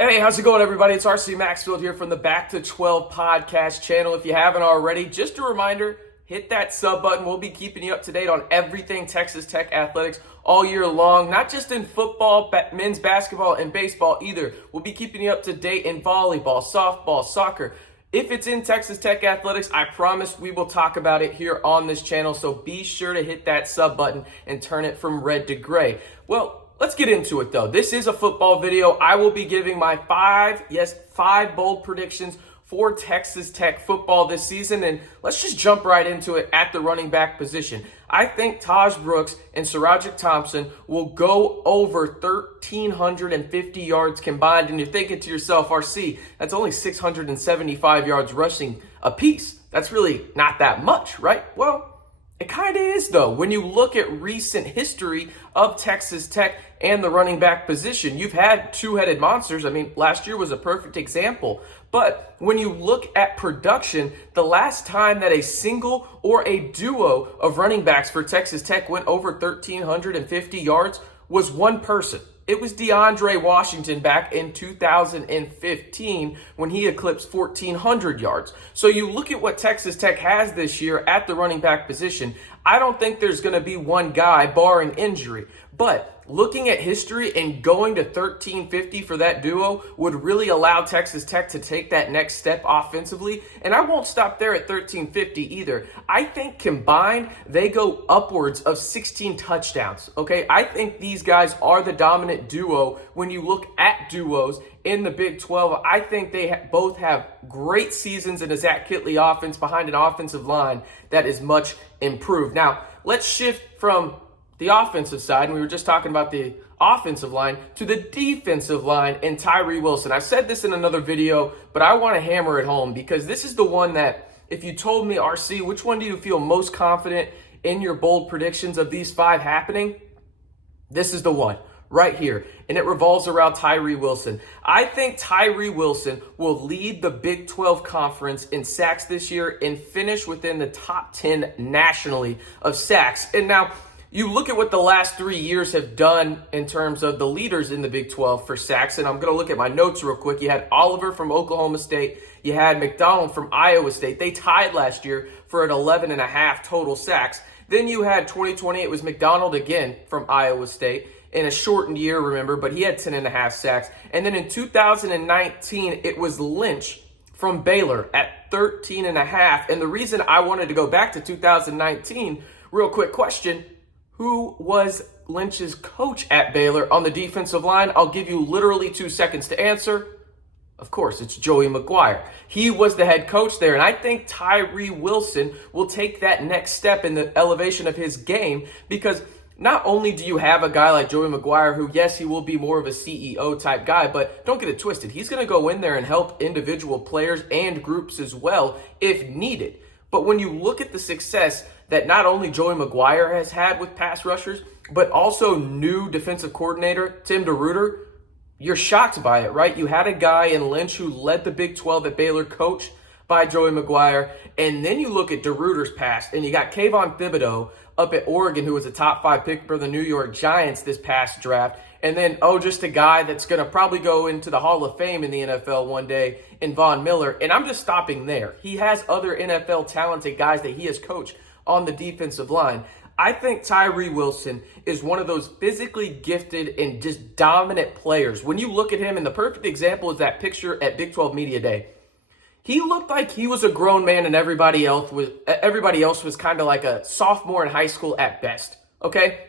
Hey, how's it going, everybody? It's RC Maxfield here from the Back to 12 podcast channel. If you haven't already, just a reminder, hit that sub button. We'll be keeping you up to date on everything Texas Tech athletics all year long, not just in football, men's basketball, and baseball either. We'll be keeping you up to date in volleyball, softball, soccer. If it's in Texas Tech athletics, I promise we will talk about it here on this channel, so be sure to hit that sub button and turn it from red to gray. Well, let's get into it, though. This is a football video. I will be giving my five bold predictions for Texas Tech football this season, and let's just jump right into it at the running back position. I think Tahj Brooks and Sirajik Thompson will go over 1,350 yards combined, and you're thinking to yourself, RC, that's only 675 yards rushing apiece. That's really not that much, right? Well, it kind of is, though. When you look at recent history of Texas Tech and the running back position, you've had two-headed monsters. I mean, last year was a perfect example. But when you look at production, the last time that a single or a duo of running backs for Texas Tech went over 1,350 yards was one person. It was DeAndre Washington back in 2015 when he eclipsed 1,400 yards. So you look at what Texas Tech has this year at the running back position. I don't think there's going to be one guy barring injury. But looking at history and going to 1,350 for that duo would really allow Texas Tech to take that next step offensively. And I won't stop there at 1,350 either. I think combined, they go upwards of 16 touchdowns. Okay, I think these guys are the dominant duo when you look at duos in the Big 12. I think they both have great seasons in a Zach Kittley offense behind an offensive line that is much improved. Now, let's shift from the offensive side, and we were just talking about the offensive line, to the defensive line and Tyree Wilson. I said this in another video, but I want to hammer it home because this is the one that, if you told me, RC, which one do you feel most confident in your bold predictions of these five happening? This is the one right here, and it revolves around Tyree Wilson. I think Tyree Wilson will lead the Big 12 Conference in sacks this year and finish within the top 10 nationally of sacks. And now, you look at what the last 3 years have done in terms of the leaders in the Big 12 for sacks, and I'm going to look at my notes real quick. You had Oliver from Oklahoma State. You had McDonald from Iowa State. They tied last year for an 11.5 total sacks. Then you had 2020, it was McDonald again from Iowa State in a shortened year, remember, but he had 10.5 sacks. And then in 2019, it was Lynch from Baylor at 13.5. And the reason I wanted to go back to 2019, real quick question, who was Lynch's coach at Baylor on the defensive line? I'll give you literally 2 seconds to answer. Of course, it's Joey McGuire. He was the head coach there, and I think Tyree Wilson will take that next step in the elevation of his game because not only do you have a guy like Joey McGuire who, yes, he will be more of a CEO type guy, but don't get it twisted. He's going to go in there and help individual players and groups as well if needed. But when you look at the success that not only Joey McGuire has had with pass rushers, but also new defensive coordinator Tim DeRuyter, you're shocked by it, right? You had a guy in Lynch who led the Big 12 at Baylor, coached by Joey McGuire, and then you look at DeRuyter's past, and you got Kayvon Thibodeau up at Oregon, who was a top 5 pick for the New York Giants this past draft, and then, just a guy that's going to probably go into the Hall of Fame in the NFL one day in Von Miller, and I'm just stopping there. He has other NFL talented guys that he has coached on the defensive line. I think Tyree Wilson is one of those physically gifted and just dominant players. When you look at him, and the perfect example is that picture at Big 12 Media Day, he looked like he was a grown man and everybody else was kind of like a sophomore in high school at best, okay?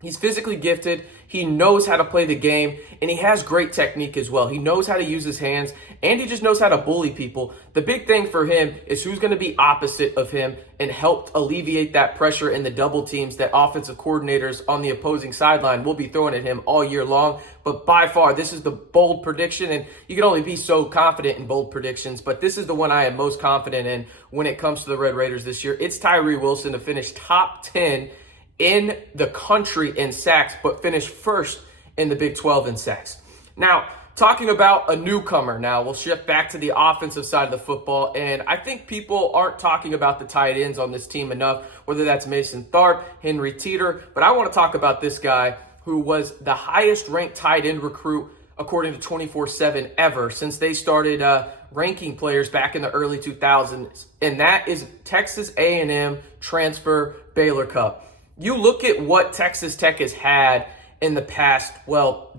He's physically gifted, he knows how to play the game, and he has great technique as well. He knows how to use his hands, and he just knows how to bully people. The big thing for him is who's going to be opposite of him and help alleviate that pressure in the double teams that offensive coordinators on the opposing sideline will be throwing at him all year long. But by far, this is the bold prediction, and you can only be so confident in bold predictions, but this is the one I am most confident in when it comes to the Red Raiders this year. It's Tyree Wilson to finish top 10 in the country in sacks, but finished first in the Big 12 in sacks. Now, talking about a newcomer now, we'll shift back to the offensive side of the football, and I think people aren't talking about the tight ends on this team enough, whether that's Mason Tharp, Henry Teeter, but I want to talk about this guy who was the highest ranked tight end recruit according to 24/7 ever since they started ranking players back in the early 2000s, and that is Texas A&M transfer Baylor Cupp. You look at what Texas Tech has had in the past,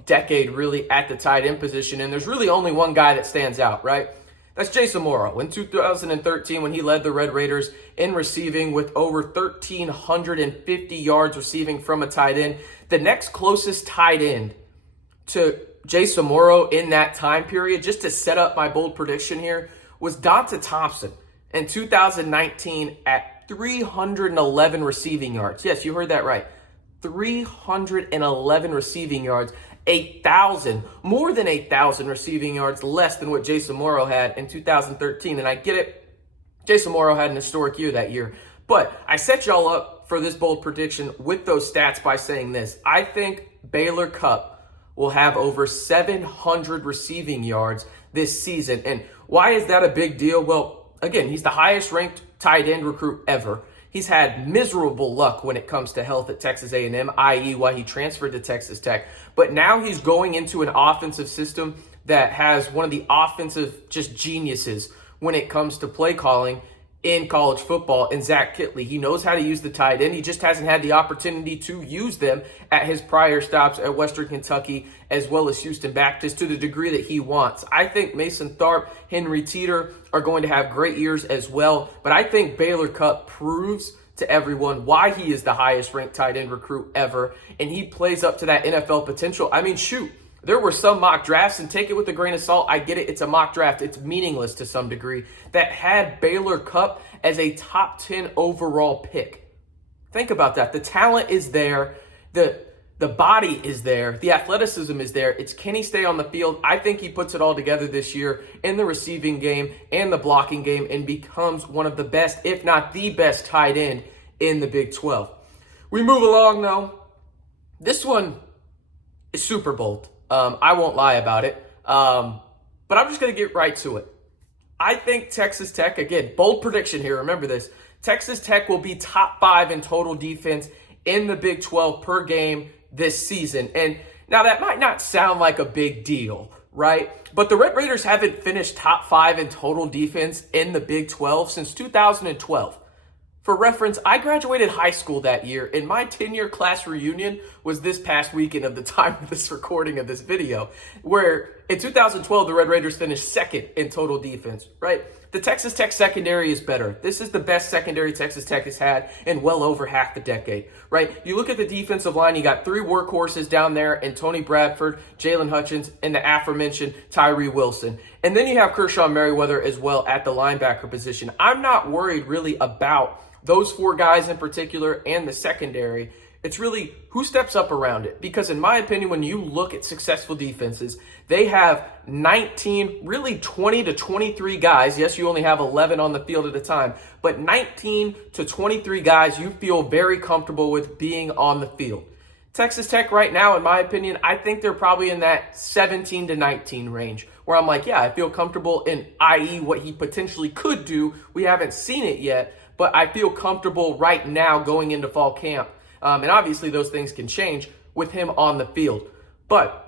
decade really at the tight end position, and there's really only one guy that stands out, right? That's Jason Morrow. In 2013, when he led the Red Raiders in receiving with over 1,350 yards receiving from a tight end, the next closest tight end to Jason Morrow in that time period, just to set up my bold prediction here, was Thompson in 2019 at 311 receiving yards. Yes, you heard that right. 311 receiving yards, more than 8,000 receiving yards less than what Jason Morrow had in 2013. And I get it, Jason Morrow had an historic year that year. But I set y'all up for this bold prediction with those stats by saying this. I think Baylor Cupp will have over 700 receiving yards this season. And why is that a big deal? Well, again, he's the highest ranked tight end recruit ever. He's had miserable luck when it comes to health at Texas A&M, i.e. why he transferred to Texas Tech. But now he's going into an offensive system that has one of the offensive just geniuses when it comes to play calling in college football, in Zach Kittley. He knows how to use the tight end. He just hasn't had the opportunity to use them at his prior stops at Western Kentucky as well as Houston Baptist to the degree that he wants. I think Mason Tharp, Henry Teeter are going to have great years as well, but I think Baylor Cupp proves to everyone why he is the highest ranked tight end recruit ever, and he plays up to that NFL potential. I mean, shoot. There were some mock drafts, and take it with a grain of salt. I get it. It's a mock draft. It's meaningless to some degree, that had Baylor Cupp as a top 10 overall pick. Think about that. The talent is there. The body is there. The athleticism is there. It's can he stay on the field? I think he puts it all together this year in the receiving game and the blocking game and becomes one of the best, if not the best, tight end in the Big 12. We move along now. This one is super bold. I won't lie about it, but I'm just going to get right to it. I think Texas Tech, again, bold prediction here, remember this, Texas Tech will be top 5 in total defense in the Big 12 per game this season. And now that might not sound like a big deal, right? But the Red Raiders haven't finished top 5 in total defense in the Big 12 since 2012. For reference, I graduated high school that year, and my 10-year class reunion was this past weekend of the time of this recording of this video, where in 2012, the Red Raiders finished second in total defense, right? The Texas Tech secondary is better. This is the best secondary Texas Tech has had in well over half a decade, right? You look at the defensive line, you got 3 workhorses down there in Tony Bradford, Jalen Hutchins, and the aforementioned Tyree Wilson. And then you have Kershaw Merriweather as well at the linebacker position. I'm not worried really about those 4 guys in particular and the secondary. It's really who steps up around it. Because in my opinion, when you look at successful defenses, they have 19, really 20 to 23 guys. Yes, you only have 11 on the field at a time, but 19 to 23 guys you feel very comfortable with being on the field. Texas Tech right now, in my opinion, I think they're probably in that 17 to 19 range where I'm like, yeah, I feel comfortable in, i.e. what he potentially could do. We haven't seen it yet, but I feel comfortable right now going into fall camp. And obviously those things can change with him on the field. But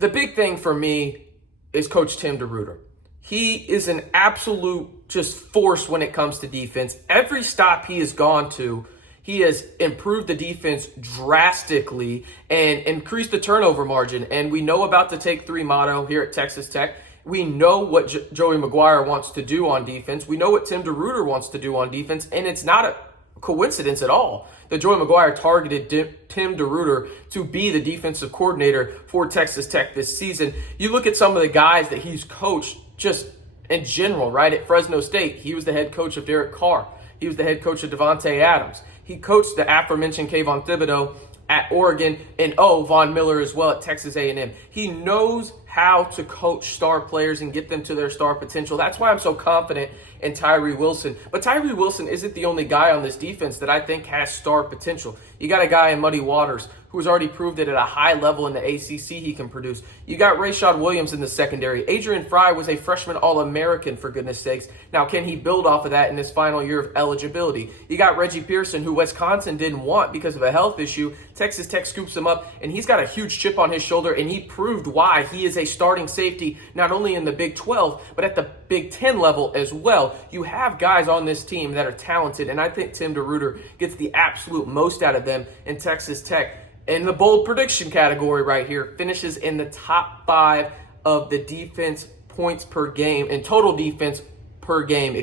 the big thing for me is Coach Tim DeRuyter. He is an absolute just force when it comes to defense. Every stop he has gone to, he has improved the defense drastically and increased the turnover margin. And we know about the Take 3 motto here at Texas Tech. We know what Joey McGuire wants to do on defense. We know what Tim DeRuyter wants to do on defense. And it's not a coincidence at all that Joey McGuire targeted Tim DeRuyter to be the defensive coordinator for Texas Tech this season. You look at some of the guys that he's coached just in general, right? At Fresno State, he was the head coach of Derek Carr. He was the head coach of Devontae Adams. He coached the aforementioned Kayvon Thibodeau at Oregon and Von Miller as well at Texas A&M. He knows how to coach star players and get them to their star potential. That's why I'm so confident in Tyree Wilson. But Tyree Wilson isn't the only guy on this defense that I think has star potential. You got a guy in Muddy Waters who has already proved it at a high level in the ACC he can produce. You got Rashad Williams in the secondary. Adrian Fry was a freshman All-American, for goodness sakes. Now, can he build off of that in his final year of eligibility? You got Reggie Pearson, who Wisconsin didn't want because of a health issue. Texas Tech scoops him up, and he's got a huge chip on his shoulder, and he proved why he is a starting safety, not only in the Big 12, but at the Big 10 level as well. You have guys on this team that are talented, and I think Tim DeRuyter gets the absolute most out of them in Texas Tech. In the bold prediction category right here, finishes in the top 5 of the defense points per game, and total defense per game,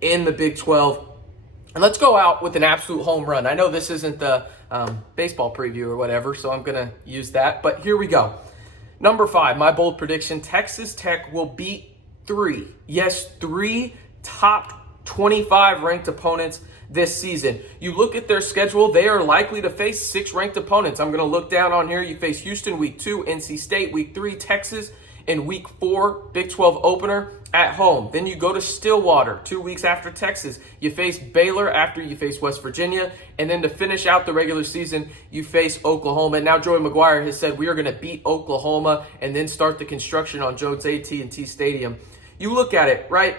in the Big 12. And let's go out with an absolute home run. I know this isn't the baseball preview or whatever, so I'm going to use that. But here we go. Number 5, my bold prediction, Texas Tech will beat 3 top 25 ranked opponents this season. You look at their schedule, they are likely to face 6 ranked opponents. I'm going to look down on here. You face Houston week 2, NC State week 3, Texas in week 4, Big 12 opener at home. Then you go to Stillwater 2 weeks after Texas. You face Baylor after you face West Virginia. And then to finish out the regular season, you face Oklahoma. And now Joey McGuire has said we are going to beat Oklahoma and then start the construction on Jones AT&T Stadium. You look at it, right?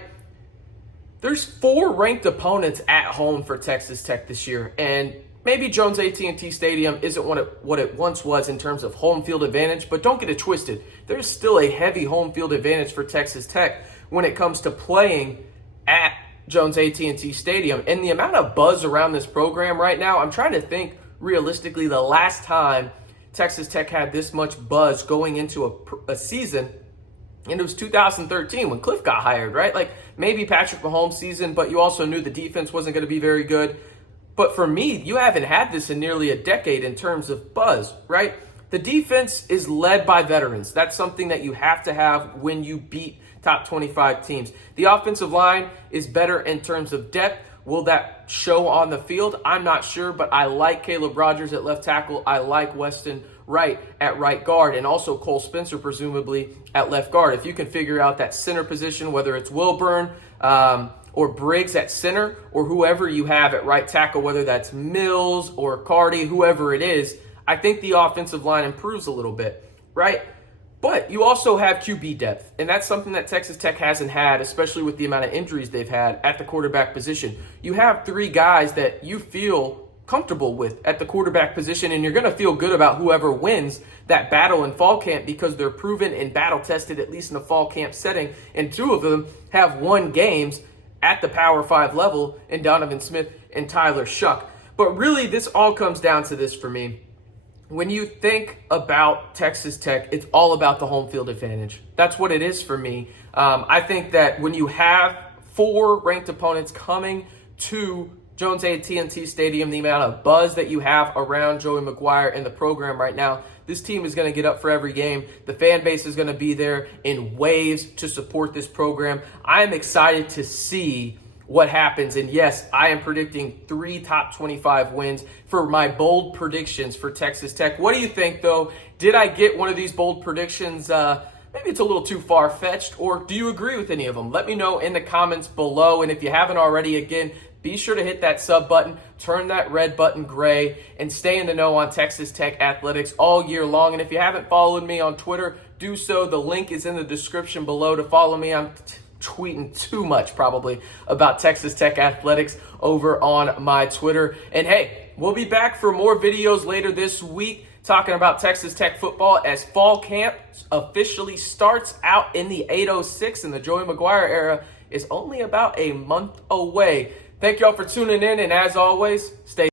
There's 4 ranked opponents at home for Texas Tech this year. And maybe Jones AT&T Stadium isn't what it once was in terms of home field advantage, but don't get it twisted. There's still a heavy home field advantage for Texas Tech when it comes to playing at Jones AT&T Stadium. And the amount of buzz around this program right now, I'm trying to think realistically the last time Texas Tech had this much buzz going into a season, and it was 2013 when Cliff got hired, right? Like maybe Patrick Mahomes' season, but you also knew the defense wasn't going to be very good. But for me, you haven't had this in nearly a decade in terms of buzz, right? The defense is led by veterans. That's something that you have to have when you beat top 25 teams. The offensive line is better in terms of depth. Will that show on the field? I'm not sure, but I like Caleb Rogers at left tackle. I like Weston Wright at right guard, and also Cole Spencer presumably at left guard. If you can figure out that center position, whether it's Wilburn or Briggs at center, or whoever you have at right tackle, whether that's Mills or Cardi, whoever it is, I think the offensive line improves a little bit, right? But you also have QB depth, and that's something that Texas Tech hasn't had, especially with the amount of injuries they've had at the quarterback position. You have 3 guys that you feel comfortable with at the quarterback position, and you're going to feel good about whoever wins that battle in fall camp because they're proven and battle tested, at least in a fall camp setting, and 2 of them have won games at the Power 5 level in Donovan Smith and Tyler Shuck. But really, this all comes down to this for me. When you think about Texas Tech, it's all about the home field advantage. That's what it is for me. I think that when you have 4 ranked opponents coming to Jones AT&T Stadium, the amount of buzz that you have around Joey McGuire and the program right now, this team is going to get up for every game. The fan base is going to be there in waves to support this program. I am excited to see what happens. And yes, I am predicting 3 top 25 wins for my bold predictions for Texas Tech. What do you think, though? Did I get one of these bold predictions? Maybe it's a little too far-fetched, or do you agree with any of them? Let me know in the comments below. And if you haven't already, again, be sure to hit that sub button, turn that red button gray, and stay in the know on Texas Tech athletics all year long. And if you haven't followed me on Twitter, do so. The link is in the description below to follow me. I'm tweeting too much probably about Texas Tech athletics over on my Twitter. And hey, we'll be back for more videos later this week talking about Texas Tech football as fall camp officially starts out in the 806, and the Joey McGuire era is only about a month away. Thank y'all for tuning in, and as always, stay